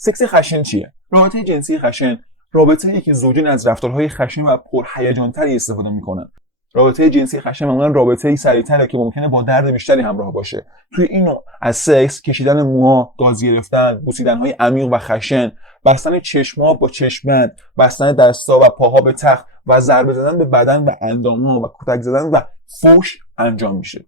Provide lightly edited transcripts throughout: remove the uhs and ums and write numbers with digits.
سکس خشن چیه؟ رابطه جنسی خشن رابطه‌ای که زوجین از رفتارهای خشن و پرهیجان‌تری استفاده می‌کنن. رابطه جنسی خشن معمولاً رابطه‌ای سریع‌تره که ممکنه با درد بیشتری همراه باشه. توی این نوع از سکس کشیدن موها، گاز گرفتن، بوسیدن‌های عمیق و خشن، بستن چشم‌ها با چشم‌بند، بستن دست‌ها و پاها به تخت و ضربه زدن به بدن و اندام‌ها و کتک زدن و فحش انجام میشه.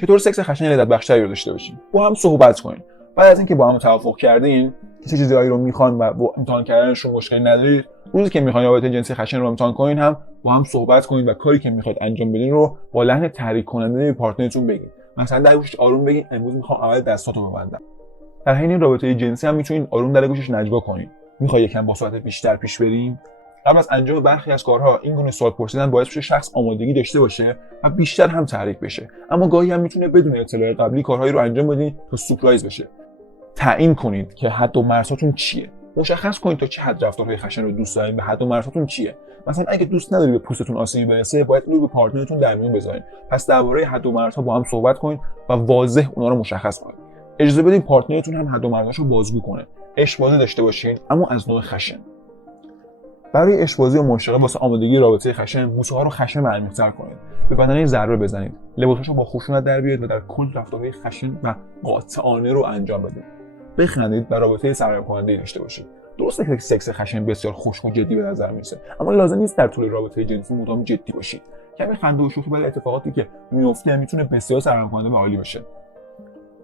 چطور سکس خشن لذت بخشتری رو داشته باشین؟ با هم صحبت کنین. بعد از اینکه با هم توافق کردین که چه چیزایی رو میخوان و با امتحان کردنشون مشکلی ندارید، روزی که میخواین رابطه جنسی خشن رو امتحان کنین هم با هم صحبت کنین و کاری که میخواید انجام بدین رو با لحن تحریک کننده به پارتنرتون بگین. مثلا در گوشش آروم بگین امروز میخوام اول دستاتو ببندم. در حین رابطه جنسی هم میتونین آروم در گوشش نجوا کنین. میخوای یکم با سرعت بیشتر پیش بریم؟ قبل از انجام برخی از کارها این گونه سوال پرسیدن باعث میشه شخص آمادگی داشته باشه و بیشتر هم تحریک بشه. اما گاهی هم میتونه بدون اطلاع قبلی کارهایی رو انجام بدین تا سورپرایز بشه. تعیین کنید که حد و مرزتون چیه. مشخص کنید تا چه حد رفتارهای خشن رو دوست دارین و حد و مرزتون چیه. مثلا اگه دوست نداری به پوستتون آسیبی برسه، باید اون رو به پارتنرتون در میون بذارین. پس درباره حد و مرزها با هم صحبت کنید و واضح اونا رو مشخص کنید. اجازه بدین پارتنرتون هم حد و مرزاشو بازگو کنه. عشق بازی داشته باشین، اما از نوع خشن. برای عشق بازی و معاشقه واسه آمادگی رابطه خشن، بوسه‌ها رو خشن و عمیق‌تر کنید. به بدنه ضربه بزنید. لباساشو با خشونت در بیارید و در کل رفتارهای خشن و قاطعانه رو انجام بدید. بخندید و رابطه سرگرم‌کننده داشته باشید. درسته که سکس خشن بسیار خشک و جدی به نظر میرسه، اما لازم نیست در طول رابطه جنسی مدام جدی باشید. کمی خنده و شوخی برای اتفاقاتی که میفته میتونه بسیار سرگرم‌کننده و عالی باشه.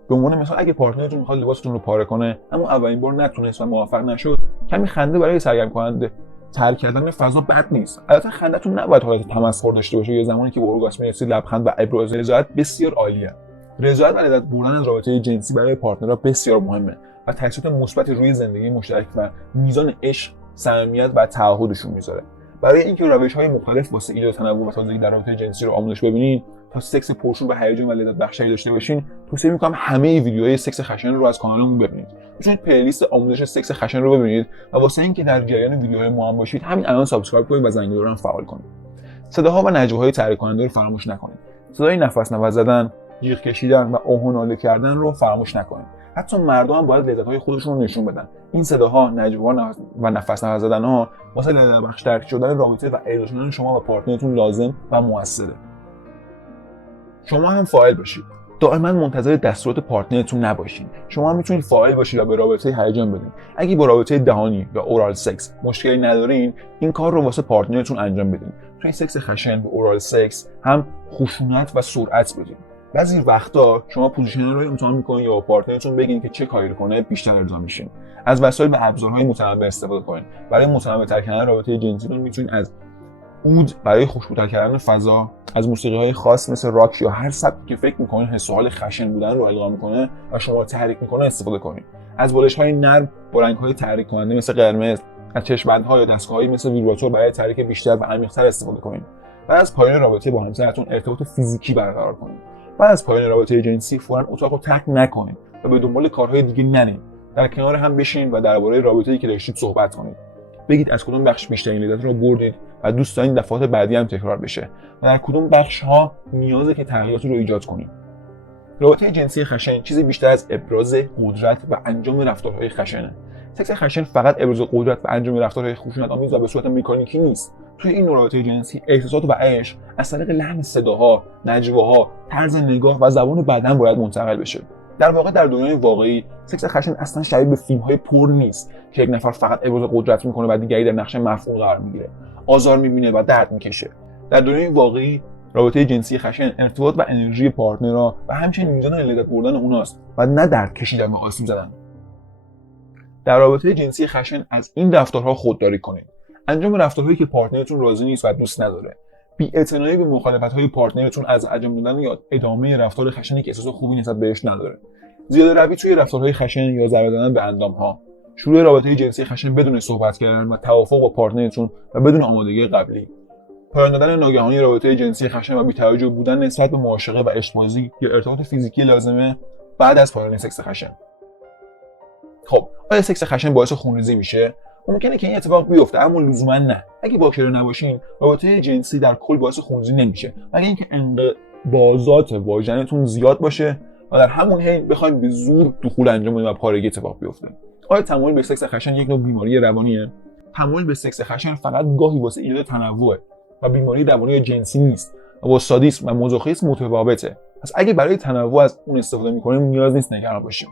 به عنوان مثال اگه پارتنرتون میخواد لباستون رو پاره کنه اما اولین بار نتونست و موفق نشد، کمی خنده برای سرگرم‌کننده ترک کردن فضا بد نیست. البته خنده‌تون نباید حالت تمسخر داشته باشه. یه زمانی که به ارگاسم میرسید لبخند و ابراز رضایت بسیار عالیه. رضایت و لذت بردن از رابطه جنسی برای پارتنرها بسیار مهمه و تاثیرات مثبتی روی زندگی مشترک و میزان عشق، صمیمیت و تعهدشون میذاره. برای اینکه روش‌های مختلف واسه ایجاد تنوع و تازگی در رابطه جنسی رو آموزش ببینید تا سکس پرشور و هیجان و لذت بخشی داشته باشین، توصیه می‌کنم همه ویدیوهای سکس خشن رو از کانالمون ببینید. میتونید پلیلیست آموزش سکس خشن رو ببینید و واسه اینکه در جریان ویدیوهای ما هم باشید همین الان سابسکرایب کنید و زنگوله رو هم فعال کنید. صداها و نجواهای تحریک کننده رو فراموش نکنید. صدای نفس زدن، جیغ کشیدن و اوه و ناله کردن رو فراموش نکنید. حتی مردم هم باید لذت‌های خودشون رو نشون بدن. این صداها، نجواها و نفس زدن‌ها واسه لذت بخش‌تر شدن رابطه و ارضا شدن شما و پارتنرتون لازم و موثره. شما هم فاعل باشید. دائما منتظر دستورات پارتنرتون نباشین. شما هم میتونید فاعل باشید و به رابطه هیجان بدین. اگه با رابطه دهانی یا اورال سکس مشکلی ندارین، این کار رو واسه پارتنرتون انجام بدین. توی سکس خشن به اورال سکس هم خشونت و سرعت بدین. بعضی وقتا شما پوزیشنر رو امتحان میکنین یا با پارتنرتون بگین که چه کاری کنه بیشتر ارضا میشین. از وسایل و ابزارهای متنوع استفاده کنین. برای متنوع‌تر کردن رابطه جنسیتون میتونید از عود برای خوشبوتر کردن فضا، از موسیقی‌های خاص مثل راک یا هر سبکی که فکر می‌کنین حس و حال خشن بودن رو القا می‌کنه و شما رو تحریک می‌کنه استفاده کنید. از بالش‌های نرم با رنگ‌های تحریک کننده مثل قرمز، از چشم‌بندها یا دستگاه‌هایی مثل ویبراتور برای تحریک بیشتر و عمیق‌تر استفاده کنید. بعد از پایان رابطه با همسرتون ارتباط فیزیکی برقرار کنید. بعد از پایان رابطه جنسی فوراً اتاق رو ترک نکنید و به دنبال کارهای دیگه نرید. در کنار هم بشین و درباره رابطه‌ای که داشتید صحبت کنید. بگید از کدوم بخش بیشترین لذت رو بردید و دوست دارین دفعات بعدی هم تکرار بشه و در کدوم بخش‌ها نیازه که تغییراتی رو ایجاد کنید. رابطه جنسی خشن چیزی بیشتر از ابراز قدرت و انجام رفتارهای خشنه. سکس خشن فقط ابراز قدرت و انجام رفتارهای خشونت‌آمیز و به صورت مکانیکی نیست. توی این رابطه جنسی احساسات و عشق از طریق لحن صداها، نجواها، طرز نگاه و زبان بدن باید منتقل بشه. در واقع در دنیای واقعی سکس خشن اصلا شبیه به فیلم‌های پر نیست که یک نفر فقط ابراز قدرت میکنه و دیگری در نقش مفعول قرار میگیره، آزار میبینه و درد میکشه. در دنیای واقعی رابطه جنسی خشن ارتباط و انرژی پارتنرها و همچنین میزان لذت بردن اوناست و نه درد کشیدن و آسیب زدن. در رابطه جنسی خشن از این رفتارها خودداری کنید. انجام رفتارهایی که پارتنرتون راضی نیست و دوست نداره. بی‌اعتنایی به مخالفت‌های پارتنرتون از انجام دادن یا ادامه رفتار خشنی که احساس خوبی نسبت بهش نداره. زیاده روی توی رفتارهای خشن یا ضربه زدن به اندام‌ها. شروع رابطه جنسی خشن بدون صحبت کردن و توافق با پارتنرتون و بدون آمادگی قبلی. پایان دادن ناگهانی رابطه جنسی خشن و بی‌توجه بودن نسبت به معاشقه و عشق‌بازی یا ارتباط فیزیکی لازمه بعد از پایان سکس خشن. خب آیا سکس خشن باعث خونریزی میشه؟ ممکنه که این اتفاق بیفته اما لزوما نه. اگه باکره نباشین رابطه جنسی در کل باعث خونریزی نمیشه، مگر اینکه انقباضات واژنتون زیاد باشه و در همون حین بخواید به زور دخول انجام بدید و پارگی اتفاق بیفته. آیا تمایل به سکس خشن یک نوع بیماری روانیه؟ تمایل به سکس خشن فقط گاهی واسه ایجاد تنوع و بیماری روانی یا جنسی نیست و با سادیسم و مازوخیسم متفاوته. پس اگه برای تنوع از اون استفاده می‌کنیم نیاز نیست نگران باشیم.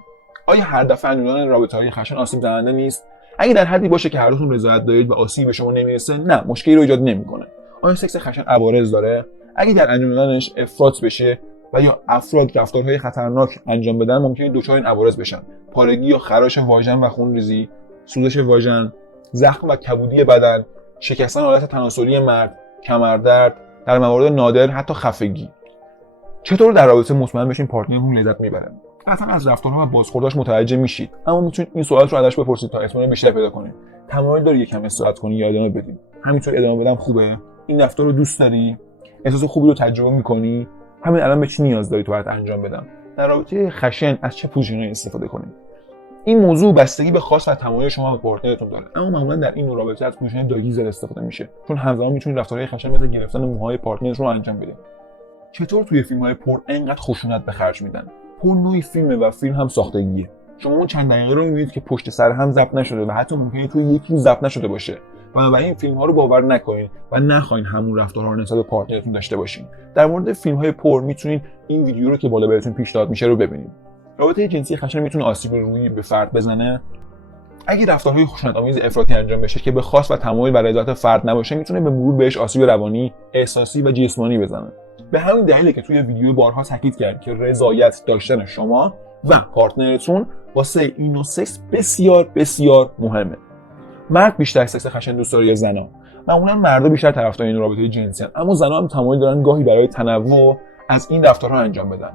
آیا هر دفعه انجام رابطه‌های خشن آسیب زننده نیست؟ اگه در حدی باشه که هر دوتون رضایت دارید و آسیب به شما نمیرسه، نه، مشکلی رو ایجاد نمی‌کنه. آیا سکس خشن عوارض داره؟ اگه در انجام دادنش افراط بشه و یا افراد رفتارهای خطرناک انجام بدن، ممکنه دچار این عوارض بشن: پارگی یا خراش واژن و خونریزی، سوزش واژن، زخم و کبودی بدن، شکستن حالت تناسلی مرد، کمردرد، در موارد نادر حتی خفگی. چطور در رابطه مطمئن بشین پارتنرتون لذت میبره؟ قطعا از رفتارها و بازخورداش متوجه میشید، اما میتونید این سوالات رو ازش بپرسید تا اطمینان بیشتر پیدا کنید. تمایل داری یکم استراحت کنی یا ادامه بدی؟ همینطور ادامه بدم خوبه؟ این رفتار رو دوست داری؟ احساس خوبی رو تجربه میکنی؟ همین الان به چی نیاز داری تو باید انجام بدم؟ در رابطه خشن از چه پوزیشنی استفاده کنید؟ این موضوع بستگی به خواست و تمایل شما به پارتنرتون داره، اما معمولا در این رابطه از پوزیشن داگیزر استفاده میشه، چون همزمان میتونید رفتارهای خشن مثل گرفتن موهای پارتنرتون رو انجام بدید. چطور توی فیلم‌های پر انقدر خشونت به خرج میدن؟ پر نوعی فیلمه و فیلم هم ساختگیه. شما اون چند دقیقه رو میبینید که پشت سر هم ضبط نشده و حتی ممکنه توی یک روز ضبط نشده باشه. بنابراین این فیلم‌ها رو باور نکنید و نخواین همون رفتارها رو نسبت به پارتنرتون داشته باشین. در مورد فیلم‌های پر میتونید این ویدیو رو که بالا بهتون پیشنهاد میشه رو ببینید. رابطه جنسی خشن میتونه آسیب روحی به فرد بزنه. اگه رفتارهای خشونت‌آمیز افراطی انجام بشه که به خواست و تمایل و رضایت فرد نباشه، میتونه به مرور بهش آسیب روانی، احساسی و جسمانی بزنه. به همین دلیله که توی ویدیو بارها تاکید کردم که رضایت داشتن شما و پارتنرتون واسه این نوع سکس بسیار بسیار مهمه. مرد بیشتر سکس خشن دوست داره یا زنا؟ معمولا مردا بیشتر طرفدار این رابطه جنسی هستند، اما زنا هم تمایل دارن گاهی برای تنوع از این رفتارها انجام بدن.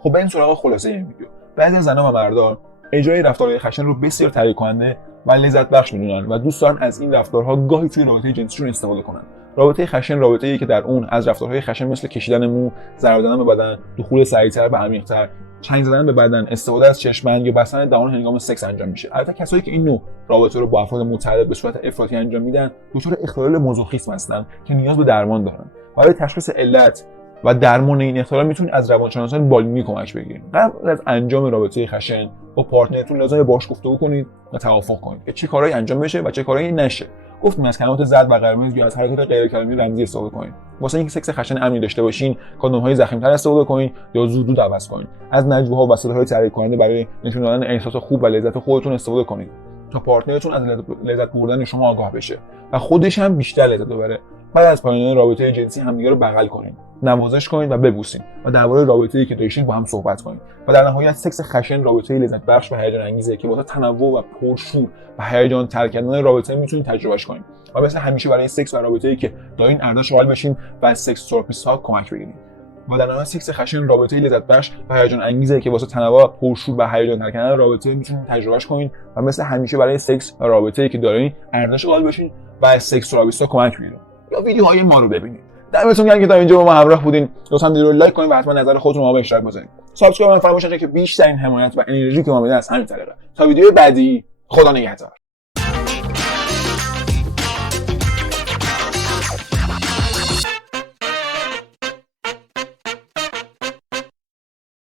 خب بریم سراغ خلاصه این ویدیو. بعضی از زنا و مردا اجرای رفتارهای خشن رو بسیار تحریک کننده و لذت بخش میدونن و دوست دارن از این رفتارها گاهی توی رابطه جنسیشون استفاده کنن. رابطه خشن رابطه‌ای که در اون از رفتارهای خشن مثل کشیدن مو، ضرب زدن به بدن، دخول سریعتر و عمیق‌تر، چنگ زدن به بدن، استفاده از چشم‌بند یا بستن دهان هنگام سکس انجام میشه. البته کسایی که این نوع رابطه رو با افراد متعدد به صورت افراطی انجام میدن، دچار اختلال مازوخیسم هستن که نیاز به درمان دارن. برای تشخیص علت و درمان این اختلال میتونید از روانشناسان بالینی کمک بگیرید. قبل از انجام رابطه خشن با پارتنرتون لازمه باهاش گفتگو کنید و توافق کنید که چه کارهایی انجام بشه و چه کارهایی نشه. گفتیم از کلمات زرد و قرمز یا از حرکات غیر کلامی رمزی استفاده کنید. واسه اینکه سکس خشن امنی داشته باشین، کاندوم‌های ضخیم‌تر استفاده کنید یا زود عوض کنید. از نجواها و صداهای تحریک کننده برای نشون دادن احساس خوب و لذت خودتون استفاده کنید تا پارتنرتون از لذت بردن شما آگاه بشه و خودش هم بیشتر لذت ببره. بعد از پایان رابطه جنسی همدیگه رو بغل کنید، نوازش کنید و ببوسید و درباره رابطه‌ای که داشتید با هم صحبت کنید. و در نهایت سکس خشن رابطه‌ای لذت بخش و هیجان انگیزه که با تنوع و پرشور و هیجان تر کردن رابطه میتونید تجربهش کنید. و مثل همیشه برای سکس و رابطه‌ای که دارین ارزش قائل بشین و از سکس تراپیست‌ها کمک بگیرید. و در نهایت سکس خشن رابطه‌ای لذت بخش و هیجان انگیزه که واسه تنوع و پرشور و هیجان تر کردن رابطه میتونید تجربهش کنید و مثل همیشه برای سکس و رابطه‌ای که دارین ارزش قائل بشین و از سکس تراپیست‌ها کمک بگیرید. یا ویدیوهای ما رو ببینید. دمتون گرم که تا اینجا با ما همراه بودین. لطفاً ویدیو رو لایک کنید و حتما نظر خودتون رو با اشتراک بذارید. سابسکرایب فراموش نکنید که بیشترین حمایت و انرژی که ما میدن از همین طریقه. تا ویدیو بعدی، خدا نگهدار.